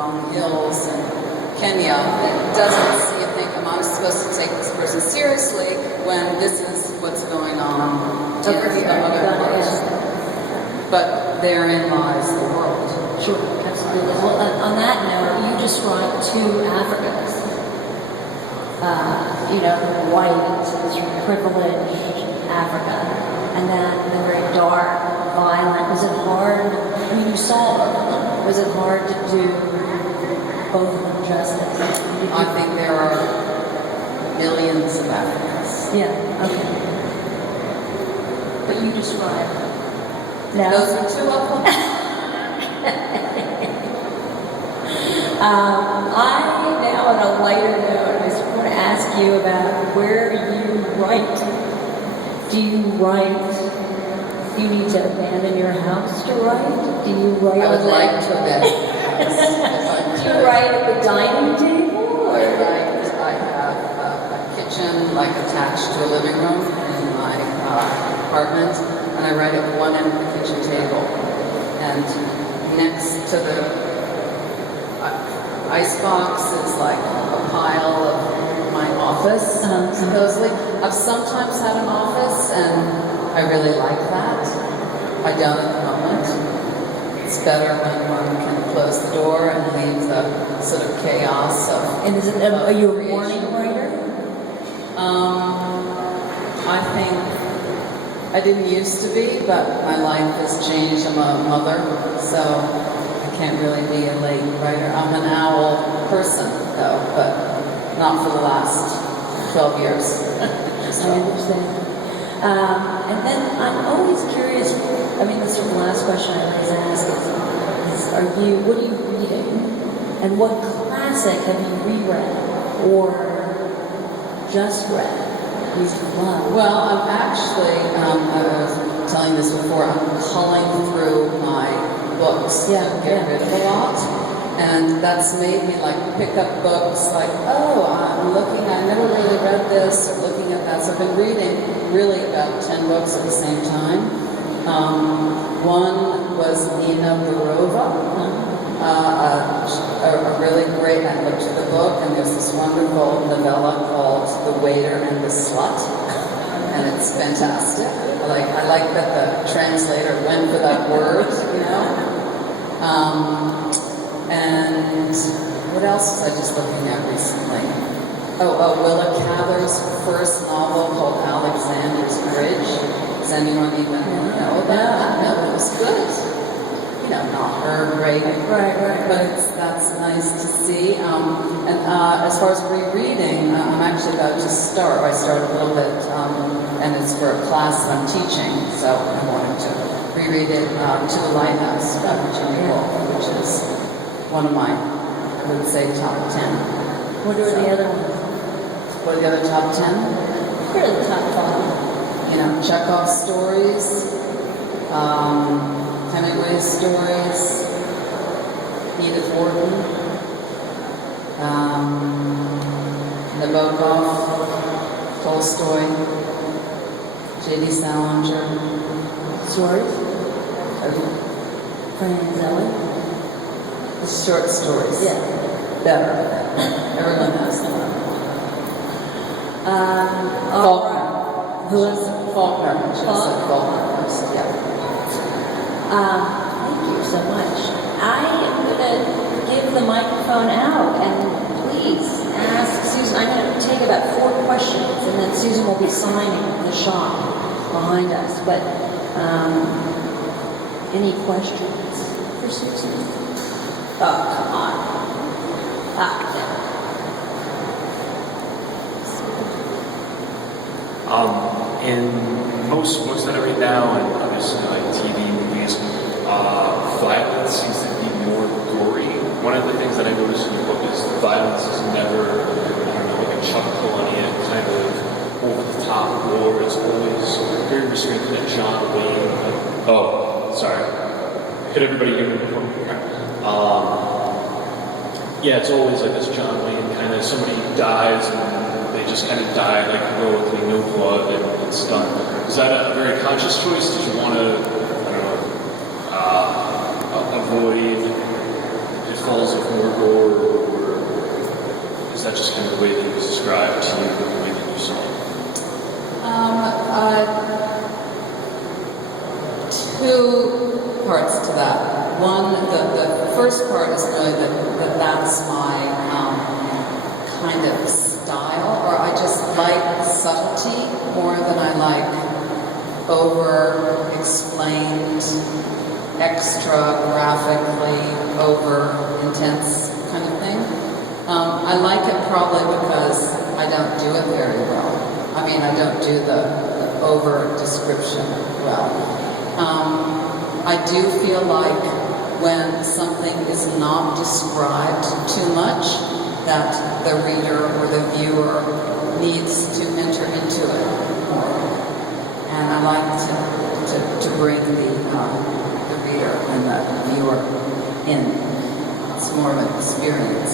among the hills in Kenya that doesn't see and think, am I supposed to take this person seriously when this is what's going on in the other place? But therein lies the world. Sure, absolutely. Well, on that note, you described two Africas. White, sort of privileged Africa, and then the very dark, violent. Was it hard? I mean, you saw both of them. Was it hard to do both of them justice? I think there are millions of Africans. Yeah, okay. But you described no. Those are two of them. I now, on a lighter note, I just want to ask you about where you write. Do you write? You need to abandon your house to write? Do you write? I would like to abandon. Do you write at the dining table? Or? I have a kitchen like attached to a living room in my apartment, and I write at one end of the kitchen table, and next to the icebox is like a pile of my office, supposedly. I've sometimes had an office, and I really like that. I don't at the moment. It's better when one can close the door and leave the sort of chaos of. And is it? Are you a morning writer? I think I didn't used to be, but my life has changed. I'm a mother, so I can't really be a late writer. I'm an owl person, though, but not for the last 12 years. I understand. And then I'm always curious. I mean, this is the last question I always ask is what are you reading? And what classic have you reread or just read? You love? Well, I'm actually, I was telling this before, I'm culling through my books to get rid of a lot. And that's made me like pick up books like, oh, I'm looking, I never really read this, or looking at that. So I've been reading really about 10 books at the same time. One was Nina Burova, a really great, I looked at the book, and there's this wonderful novella called The Waiter and the Slut, and it's fantastic. I like that the translator went for that word, you know. And what else was I just looking at recently? Willa Cather's first novel called Alexander's Bridge. Does anyone even know about that? No, it was good. You know, not her great, right. But that's nice to see. And as far as rereading, I'm actually about to start. I started a little bit, and it's for a class that I'm teaching, so I wanted to reread it, To the Lighthouse by Virginia Woolf, which is one of my, I would say, top 10. What are the other ones? What are the other top 10? What are the top 5? You know, Chekhov's stories, Hemingway's stories, Edith Wharton, Nabokov, Tolstoy, J.D. Salinger. Stories? Frank Zelly? Short stories. Yeah. Better. Everyone knows them. Faulkner. Who is it? Faulkner. She said Faulkner first. Yeah. Thank you so much. I am going to give the microphone out, and please ask Susan. I'm going to take about 4 questions, and then Susan will be signing the shop behind us. But any questions for Susan? Oh, come on. In most that I read now, and obviously like TV, movies, violence seems to be more gory. One of the things that I noticed in your book is the violence is never, like a Chuck Palahniuk kind of over the top war. It's always very restrained in a John Wayne. Sorry. Could everybody hear me before? Yeah, it's always like this John Wayne kind of, somebody dies and they just kind of die like heroically, no blood, and it's done. Is that a very conscious choice? Did you want to, avoid, if calls of more gore, or is that just kind of the way that it was described to you, the way that you saw it? Two parts to that. One, the first part is really that's my kind of style, or I just like subtlety more than I like over-explained, extra graphically, over-intense kind of thing. I like it probably because I don't do it very well. I mean, I don't do the over-description well. I do feel like when something is not described too much, that the reader or the viewer needs to enter into it more. And I like to bring the reader and the viewer in. It's more of an experience.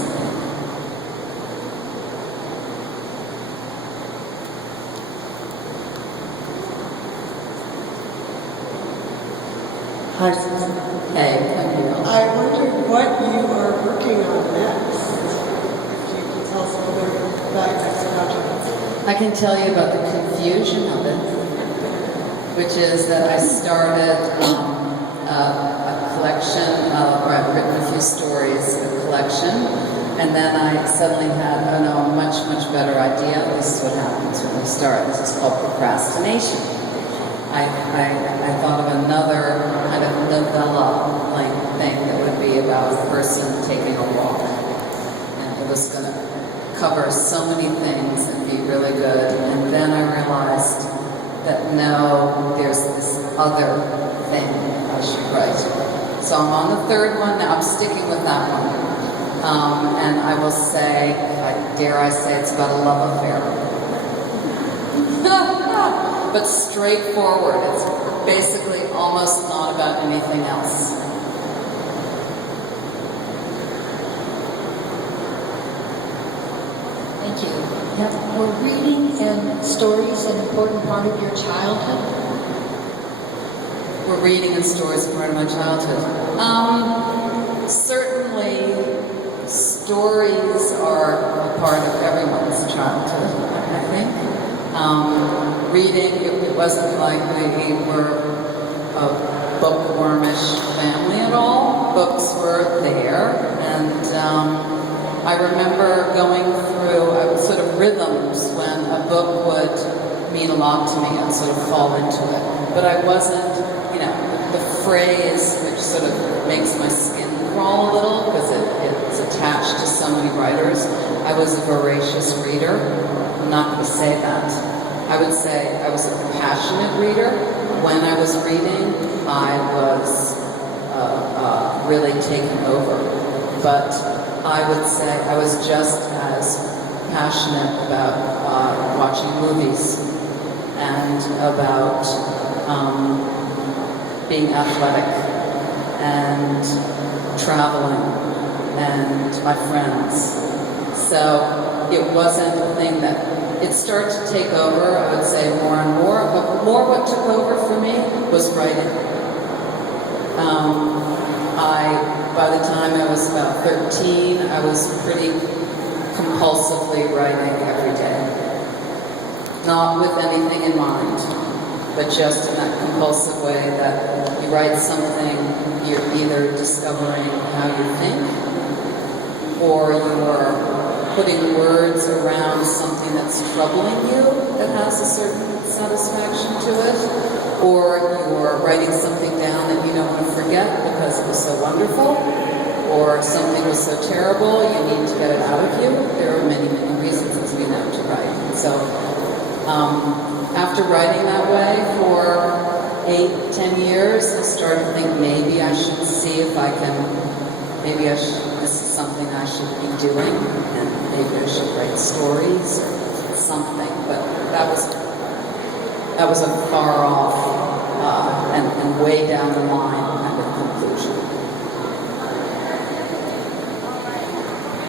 Hi, Susan. Hey, Camille. I wondered what you are working on next. If you could tell us a little bit about your next project. I can tell you about the confusion of it, which is that I started a collection, or I've written a few stories, a collection, and then I suddenly had, a much, much better idea. This is what happens when we start. This is called procrastination. I thought of another kind of novella-like thing that would be about a person taking a walk. And it was going to cover so many things and be really good. And then I realized that no, there's this other thing I should write. So I'm on the third one now. I'm sticking with that one. And I will say, dare I say, it's about a love affair. But straightforward. It's basically almost not about anything else. Thank you. Now, were reading and stories an important part of your childhood? Were reading and stories part of my childhood? Certainly, stories are a part of everyone's childhood, I think. Reading, it wasn't like we were a bookwormish family at all. Books were there, and I remember going through sort of rhythms when a book would mean a lot to me. I'd sort of fall into it. But I wasn't, the phrase which sort of makes my skin crawl a little because it's attached to so many writers. I was a voracious reader. I'm not going to say that. I would say I was a passionate reader. When I was reading, I was really taken over. But I would say I was just as passionate about watching movies and about being athletic and traveling and my friends. So it wasn't a thing that it started to take over, I would say, more and more. But more what took over for me was writing. By the time I was about 13, I was pretty compulsively writing every day. Not with anything in mind, but just in that compulsive way that you write something, you're either discovering how you think, or you're putting words around something that's troubling you that has a certain satisfaction to it, or you're writing something down that you don't want to forget because it was so wonderful, or something was so terrible you need to get it out of you. There are many, many reasons as we know to write. So after writing that way for 8-10 years, I started to think maybe I should see if I can, this is something I should be doing, and maybe I should write stories or something. But that was a far off and way down the line kind of conclusion.